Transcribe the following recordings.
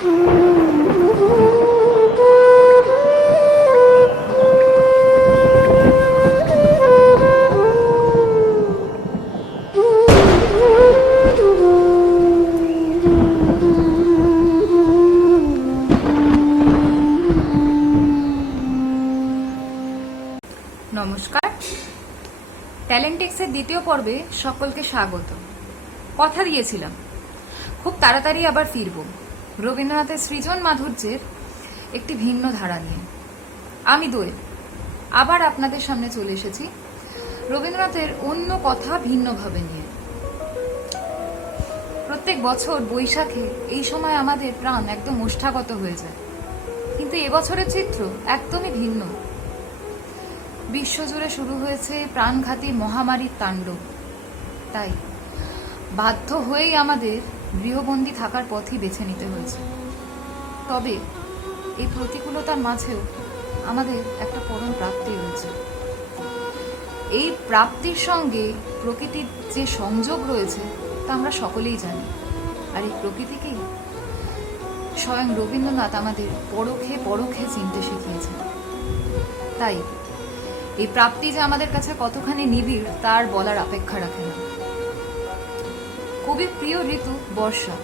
নমস্কার, ট্যালেন্টেক্সের দ্বিতীয় পর্বে সকলকে স্বাগত। কথা দিয়েছিলাম খুব তাড়াতাড়ি আবার ফিরব রবীন্দ্রনাথের সৃজন মাধুর্যের একটি ভিন্ন ধারা নিয়ে। আমি দোয়েল আবার আপনাদের সামনে চলে এসেছি রবীন্দ্রনাথের অন্য কথা ভিন্নভাবে নিয়ে। প্রত্যেক বছর বৈশাখে এই সময় আমাদের প্রাণ একদম ওষ্ঠাগত হয়ে যায়, কিন্তু এবছরের চিত্র একদমই ভিন্ন। বিশ্বজুড়ে শুরু হয়েছে প্রাণঘাতী মহামারীর তাণ্ডব, তাই বাধ্য হয়েই আমাদের গৃহবন্দী থাকার পথই বেছে নিতে হয়েছে। তবে এই প্রতিকূলতার মাঝেও আমাদের একটা পরম প্রাপ্তি রয়েছে। এই প্রাপ্তির সঙ্গে প্রকৃতির যে সংযোগ রয়েছে তা আমরা সকলেই জানি, আর এই প্রকৃতিকেই স্বয়ং রবীন্দ্রনাথ আমাদের পরোক্ষে পরোক্ষে চিনতে শিখিয়েছেন। তাই এই প্রাপ্তি যে আমাদের কাছে কতখানি নিবিড় তার বলার অপেক্ষা রাখে না। কবির প্রিয় ঋতু বর্ষা,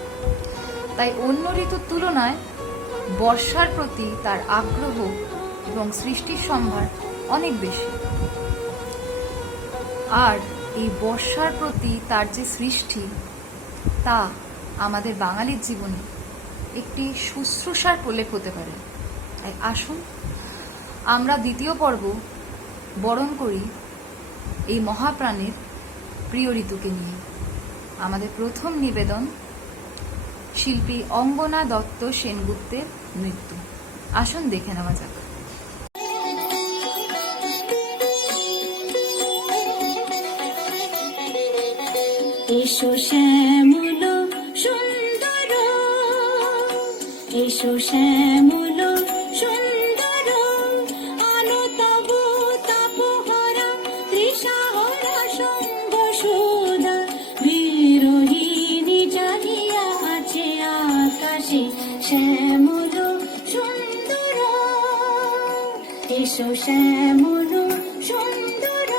তাই অন্য ঋতুর তুলনায় বর্ষার প্রতি তার আগ্রহ এবং সৃষ্টির সম্ভার অনেক বেশি। আর এই বর্ষার প্রতি তার যে সৃষ্টি তা আমাদের বাঙালির জীবনে একটি শুশ্রূষার প্রলেপ হতে পারে। তাই আসুন আমরা দ্বিতীয় পর্ব বরণ করি এই মহাপ্রাণের প্রিয় ঋতুকে নিয়ে। আমাদের প্রথম নিবেদন শিল্পী অঙ্গনা দত্ত সেনগুপ্তের নৃত্য। আসুন দেখে নেওয়া যাক। এসো শ্যামল সুন্দর, এসো শ্যামল সুন্দর, আলো তব তাপহরা তৃষাহরা সঙ্গ সুধা, বিরোহিণী জাগিয়া আছে আকাশে শ্যামল সুন্দর, এসো শ্যামল সুন্দর।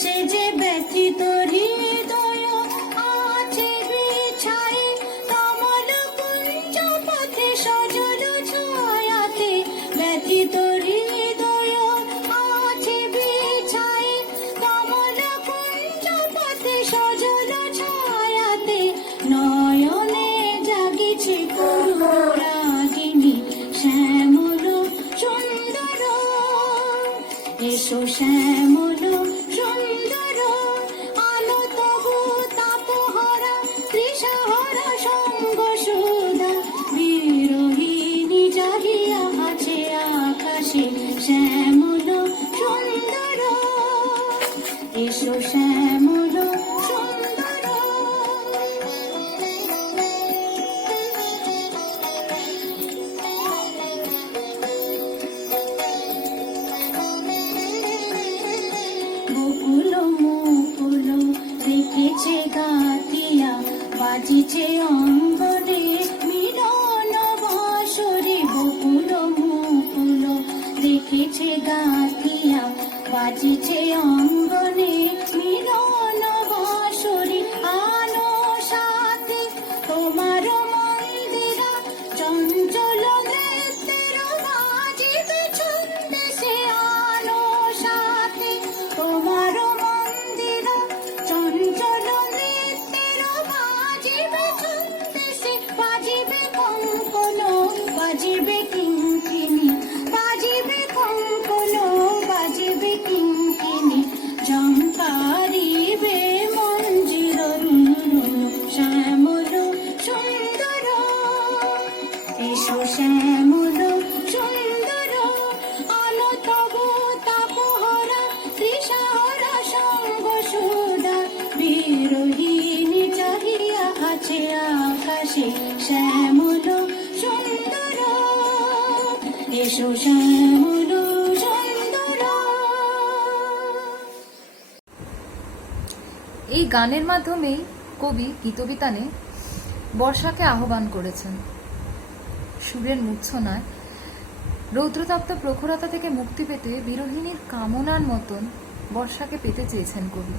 সে যে ব্যথিত হৃদয় আছে বিছায়ে, কমল কুঞ্জ পথে সজল ছায়াতে, ব্যথিত হৃদয় আছে বিছায়ে, কমল কুঞ্জ পথে সজল ছায়াতে, নয়নে জাগিছে করুণাগিনী শ্যামল সুন্দর, এসো শ্যামল সুন্দর, আলো তবু তাপহরা তৃষাহরা সঙ্গ সুধা, বিরোহিণী জাগিয়া আছে আকাশে শ্যামল সুন্দর, এসো শ্যামল সুন্দর। বকুল মুকুল রেখেছে গাতিয়া, বাজিছে অঙ্গনে মিলন বাঁশরে, বকুল মুকুল রেখেছে গাতিয়া, বাজিছে অঙ্গনে মিলন বাঁশরে, আলো সাথে তোমার মন্দিরা চঞ্চল নৃত্যের বাজিবে ছন্দে, সে আলো সাথে তোমার মন্দিরা চঞ্চল নৃত্যের বাজিবে ছন্দে, সে বাজিবে কঙ্কন বাজিবে কিঙ্কিণী, বাজিবে কঙ্কন বাজিবে কিঙ্কিণী, ঝঙ্কারিবে মঞ্জির শ্যামল সুন্দর, এসো শ্যামল সুন্দর, আলো তব তাপহরা তৃষাহরা সঙ্গ সুধা, বিরোহিণী জাগিয়া আছে আকাশে শ্যামল সুন্দর, এসো শ্যামল সুন্দর। গানের মাধ্যমেই কবি গীতবিতানে বর্ষাকে আহ্বান করেছেন। সুরের মূর্ছনায় রৌদ্রতপ্ত প্রখরতা থেকে মুক্তি পেতে বিরোহিনীর কামনার মতন বর্ষাকে পেতে চেয়েছেন কবি।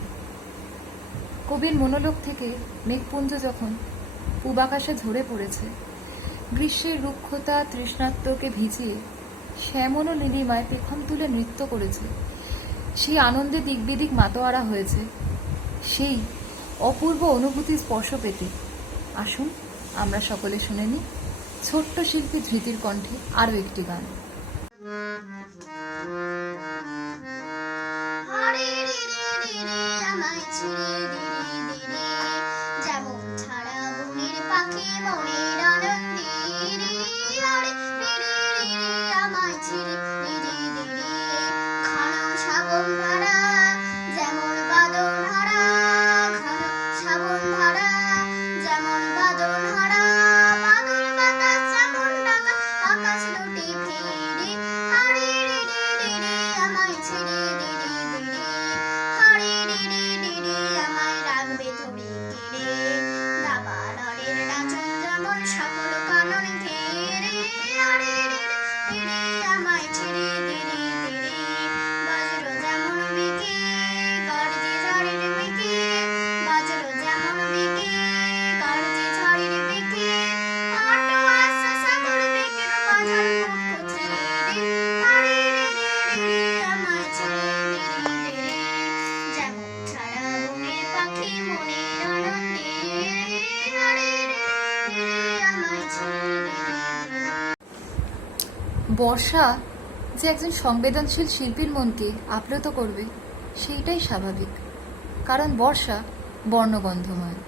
কবির মনোলোক থেকে মেঘপুঞ্জ যখন পূবাকাশে ঝরে পড়েছে, গ্রীষ্মের রুক্ষতা তৃষ্ণাত্মকে ভিজিয়ে শ্যামল ও নীলিমায় পেখম তুলে নৃত্য করেছে, সেই আনন্দে দিকবিদিক মাতোয়ারা হয়েছে, সেই অপূর্ব অনুভূতি স্পর্শ পেতে আসুন আমরা সকলে শুনে নিই ছোট্ট শিল্পী ধৃতির কণ্ঠে আরও একটি গান। হরে রে রে রে রে আমায় ছেড়ে দে রে দে রে, যেমন ছাড়া বনের পাখি মনের আনন্দে রে। হরে রে রে রে রে আমায় ছেড়ে দে রে দে রে, ঘন শ্রাবণ ধারা যেমন বাদন হারা, ঘন শ্রাবণ ধারা যেমন বাদন হারা, বাদল বাতাস যেমন ডাকা আকাশ লুটে ফিরে। হরে রে রে রে রে আমায় ছেড়ে দে রে দে রে, হরে রে রে রে রে আমায় রাখবে তুমি ঘিরে। দাবানলের নাচন যেমন সকল কানন ঘেরে। হরে রে রে রে আমায় ছেড়ে দে রে দে রে, বজ্র যেমন বেগে গর্জে ঝড়ের বেগে, বজ্র যেমন বেগে গর্জে ঝড়ের বেগে, অটো আসা সাগর বেগের বাধার মুখ ছেড়ে। হরে রে রে রে আমায় ছেড়ে দে রে দে রে, যেমন ছাড়া বনের পাখি মনের আনন্দে। হরে রে রে আমায় ছেড়ে দে রে দে রে। বর্ষা যে একজন সংবেদনশীল শিল্পীর মনকে আপ্লুত করবে সেইটাই স্বাভাবিক, কারণ বর্ষা বর্ণগন্ধময়।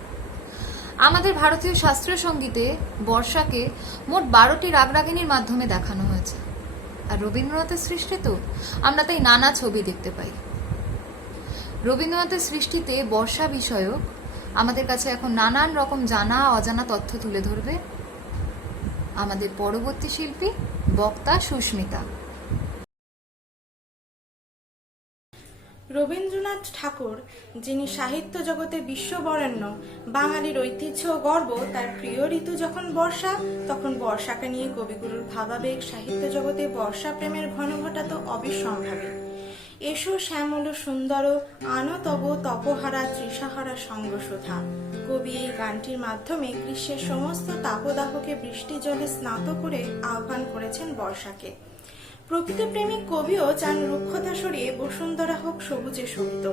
আমাদের ভারতীয় শাস্ত্রীয় সঙ্গীতে বর্ষাকে মোট 12টি রাগরাগিনীর মাধ্যমে দেখানো হয়েছে, আর রবীন্দ্রনাথের সৃষ্টি তো আমরা তাই নানা ছবি দেখতে পাই। রবীন্দ্রনাথের সৃষ্টিতে বর্ষা বিষয়ক আমাদের কাছে এখন নানান রকম জানা অজানা তথ্য তুলে ধরবে আমাদের পরবর্তী শিল্পী বক্তা সুস্মিতা। রবীন্দ্রনাথ ঠাকুর, যিনি সাহিত্য জগতে বিশ্ববরেণ্য, বাঙালির ঐতিহ্য ও গর্ব, তার প্রিয় ঋতু যখন বর্ষা, তখন বর্ষাকে নিয়ে কবিগুরুর ভাবাবেগ সাহিত্য জগতে বর্ষা প্রেমের ঘনঘটা তো অবিসম্ভাবী। এসো শ্যামল সুন্দর আনো তব তপহারা তৃষাহারা সঙ্গসুধা। কবি এই গানটির মাধ্যমে গ্রীষ্মের সমস্ত তাপদাহকে বৃষ্টি জলে স্নাত করে আহ্বান করেছেন বর্ষাকে। প্রকৃতিপ্রেমিক কবিও চান রুক্ষতা সরিয়ে বসুন্ধরা হোক সবুজে শোভিত।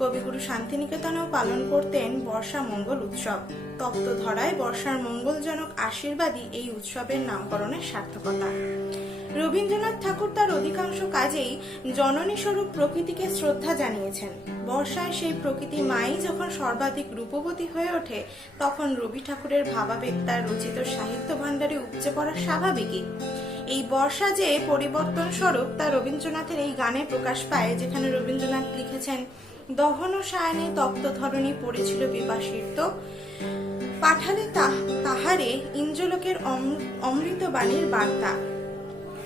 কবিগুরু শান্তিনিকেতনেও পালন করতেন বর্ষা মঙ্গল উৎসব। তপ্ত ধরায় বর্ষার মঙ্গলজনক আশীর্বাদই এই উৎসবের নামকরণের সার্থকতা। রবীন্দ্রনাথ ঠাকুর তার অধিকাংশ কাজেই জননী স্বরূপ প্রকৃতিকে শ্রদ্ধা জানিয়েছেন। বর্ষায় সেই প্রকৃতি মাই যখন সর্বাধিক রূপবতী হয়ে ওঠে, তখন রবি ঠাকুরের ভাবাবেগ তার রচিত সাহিত্য ভাণ্ডারে উপচে পড়া স্বাভাবিকই। এই বর্ষা যে পরিবর্তন স্বরূপ তা রবীন্দ্রনাথের এই গানে প্রকাশ পায়, যেখানে রবীন্দ্রনাথ লিখেছেন, দহন সায়নে তপ্ত ধরণী পড়েছিল বিপাশীর্ত, পাঠালে তাহারে ইন্দ্রলোকের অমৃত বাণীর বার্তা।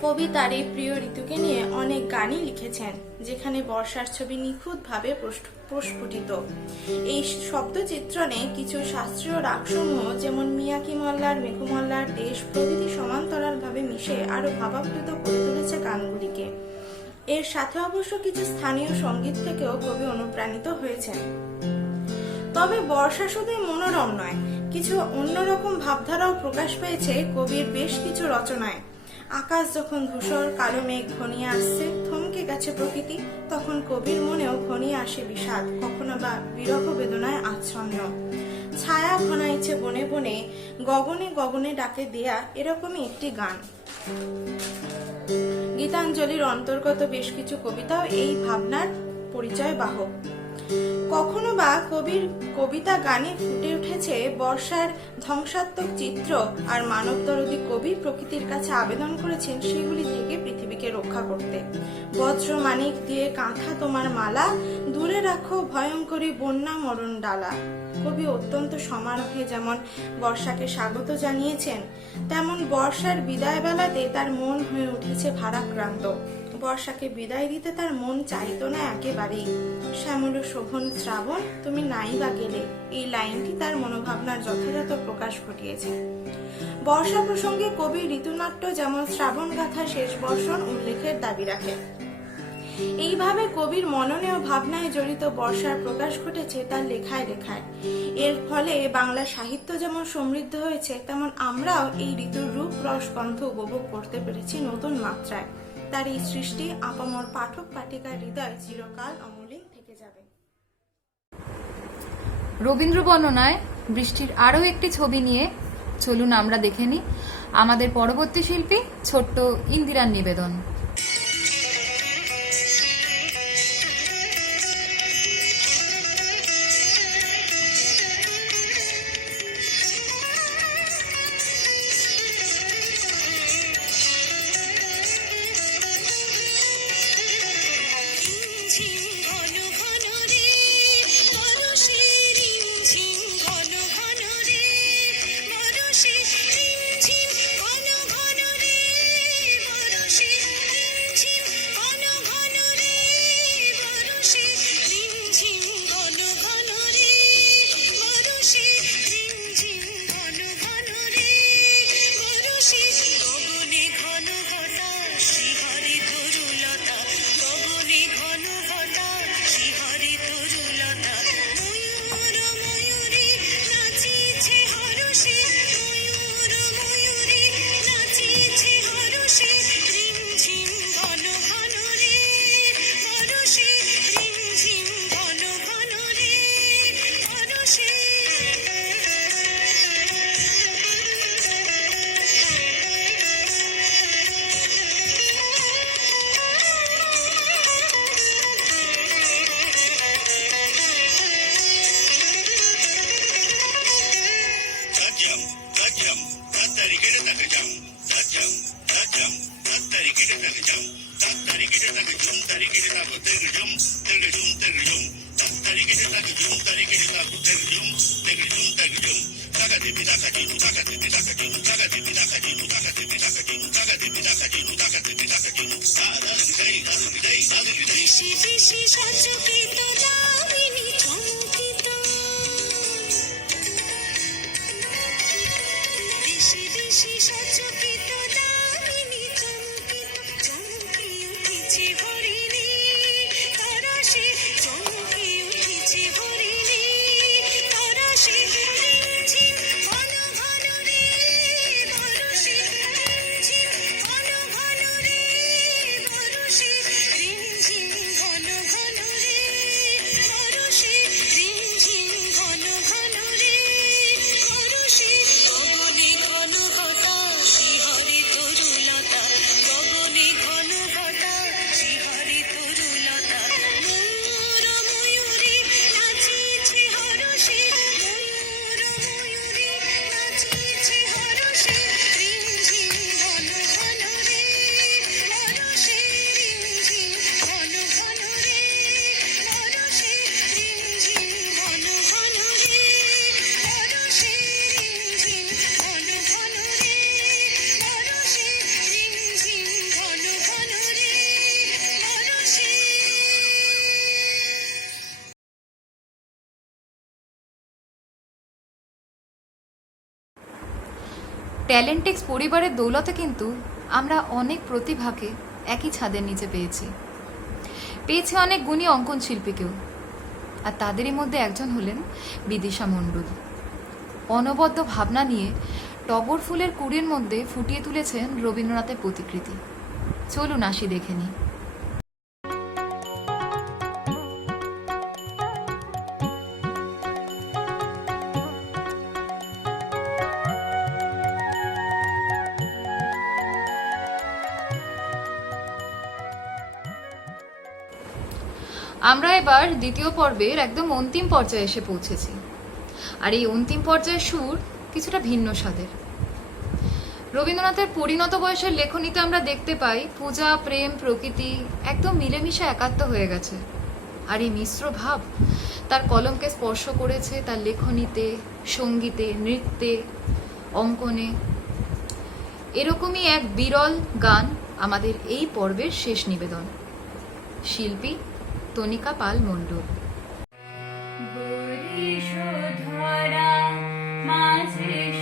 কবি তার এই প্রিয় ঋতুকে নিয়ে অনেক গানই লিখেছেন, যেখানে বর্ষার ছবি নিখুঁতভাবে প্রস্ফুটিত। এই শব্দ চিত্রণে কিছু শাস্ত্রীয় রাগসমূহ যেমন মিয়াকি মল্লার, মেঘমল্লার দেশ প্রভৃতি সমান্তরালভাবে মিশে আরো ভাবাপ্লুত করে তুলেছে গানগুলিকে। এর সাথে অবশ্য কিছু স্থানীয় সঙ্গীত থেকেও কবি অনুপ্রাণিত হয়েছেন। তবে বর্ষা শুধুই মনোরম নয়, কিছু অন্যরকম ভাবধারাও প্রকাশ পেয়েছে কবির বেশ কিছু রচনায়। আকাশ যখন ধূসর কালো মেঘ ঘনিয়ে আসছে, থমকে গেছে প্রকৃতি, তখন কবির মনেও ঘনিয়ে আসে বিষাদ, কখনো বা বিরহ বেদনায় আচ্ছন্ন। ছায়া ঘনাইছে বনে বনে, গগনে গগনে ডাকে দেয়া, এরকমই একটি গান। গীতাঞ্জলির অন্তর্গত বেশ কিছু কবিতাও এই ভাবনার পরিচয় বাহক। কখনো বা কবির কবিতা গানে ফুটে উঠেছে বর্ষার ধ্বংসাত্মক চিত্র, আর মানবদরদী কবি প্রকৃতির কাছে আবেদন করেছেন সেগুলি থেকে পৃথিবীকে রক্ষা করতে। বজ্র মানিক দিয়ে কাঁথা তোমার মালা, দূরে রাখো ভয়ঙ্করী বন্যা মরণ ডালা। কবি অত্যন্ত সমারোহে যেমন বর্ষাকে স্বাগত জানিয়েছেন, তেমন বর্ষার বিদায় বেলাতে তার মন হয়ে উঠেছে ভারাক্রান্ত। বর্ষাকে বিদায় দিতে তার মন চাইতো না একেবারেই। শ্যামল শোভন শ্রাবণ তুমি নাই বা গেলে, এই লাইনটি তার মনোভাবনার যথাযথ প্রকাশ ঘটিয়েছে। বর্ষা প্রসঙ্গে কবি ঋতুনাট্য যেমন শ্রাবণ গাথা শেষ বর্ষণ উল্লেখের দাবি রাখে। এইভাবে কবির মননে ও ভাবনায় জড়িত বর্ষার প্রকাশ ঘটেছে তার লেখায় লেখায়। এর ফলে বাংলা সাহিত্য যেমন সমৃদ্ধ হয়েছে, তেমন আমরাও এই ঋতুর রূপ রস গন্ধ উপভোগ করতে পেরেছি নতুন মাত্রায়। তার এই সৃষ্টি আপামর পাঠক পাঠিকার হৃদয় চিরকাল অমলিন থেকে যাবে। রবীন্দ্র বর্ণনায় বৃষ্টির আরও একটি ছবি নিয়ে চলুন আমরা দেখে নিই আমাদের পরবর্তী শিল্পী ছোট্ট ইন্দিরার নিবেদন। ট্যালেন্টেক্স পরিবারের দৌলতে কিন্তু আমরা অনেক প্রতিভাকে একই ছাদের নিচে পেয়েছি অনেক গুণী অঙ্কন শিল্পীকেও। আর তাদেরই মধ্যে একজন হলেন বিদিশা মণ্ডল। অনবদ্য ভাবনা নিয়ে টগর ফুলের কুড়ির মধ্যে ফুটিয়ে তুলেছেন রবীন্দ্রনাথের প্রতিকৃতি। চলুন আসি দেখে নিই। আমরা এবার দ্বিতীয় পর্বের একদম অন্তিম পর্যায়ে এসে পৌঁছেছি। আর এই অন্তিম পর্যায়ের সুর কিছুটা ভিন্ন স্বাদের। রবীন্দ্রনাথের পরিণত বয়সের লেখনীতে আমরা দেখতে পাই পূজা, প্রেম, প্রকৃতি একদম মিলেমিশে একাত্ম হয়ে গেছে। আর এই মিশ্র ভাব তার কলমকে স্পর্শ করেছে তার লেখনীতে, সঙ্গীতে, নৃত্যে, অঙ্কনে। এরকমই এক বিরল গান আমাদের এই পর্বের শেষ নিবেদন। শিল্পী তনিকা পাল মণ্ডল। বরিশধরা মাঝে